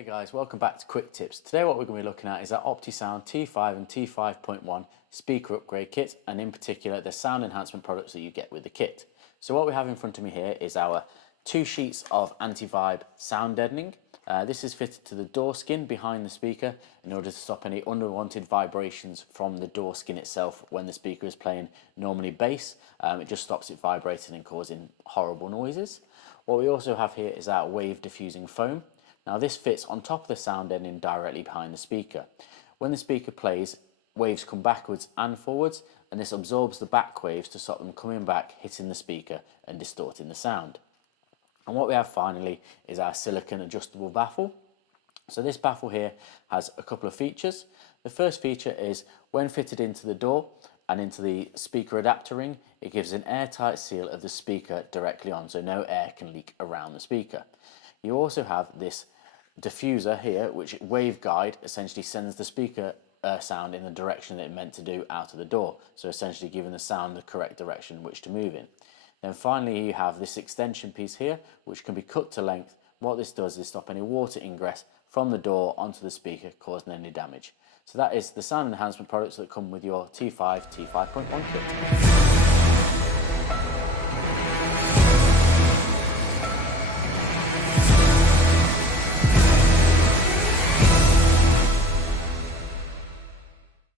Hey guys, welcome back to Quick Tips. Today what we're going to be looking at is our OptiSound T5 and T5.1 speaker upgrade kit, and in particular the sound enhancement products that you get with the kit. So what we have in front of me here is our 2 sheets of anti-vibe sound deadening. This is fitted to the door skin behind the speaker in order to stop any unwanted vibrations from the door skin itself when the speaker is playing normally bass. It just stops it vibrating and causing horrible noises. What we also have here is our wave diffusing foam. Now this fits on top of the sound deadening directly behind the speaker. When the speaker plays, waves come backwards and forwards, and this absorbs the back waves to stop them coming back, hitting the speaker and distorting the sound. And what we have finally is our silicone adjustable baffle. So this baffle here has a couple of features. The first feature is when fitted into the door and into the speaker adapter ring, it gives an airtight seal of the speaker directly on, so no air can leak around the speaker. You also have this diffuser here, which waveguide essentially sends the speaker sound in the direction that it's meant to do out of the door, so essentially giving the sound the correct direction in which to move in. Then finally you have this extension piece here, which can be cut to length. What this does is stop any water ingress from the door onto the speaker, causing any damage. So that is the sound enhancement products that come with your T5, T5.1 kit.